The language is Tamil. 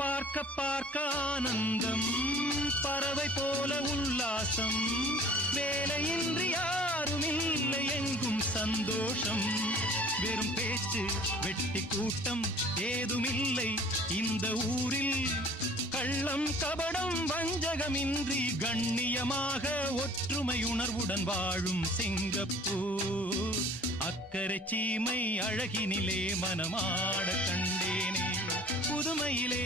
பார்க்க பார்க்க ஆனந்தம், பறவை போல உல்லாசம், வேலையின்றி யாரும் இல்லை எங்கும் சந்தோஷம். வெறும் பேச்சு வெட்டி கூட்டம் ஏதுமில்லை இந்த ஊரில். கள்ளம் கபடம் வஞ்சகமின்றி கண்ணியமாக ஒற்றுமை உணர்வுடன் வாழும் சிங்கப்பூர். அக்கரை சீமை அழகினிலே மனமாட கண்டேனே, புதுமையிலே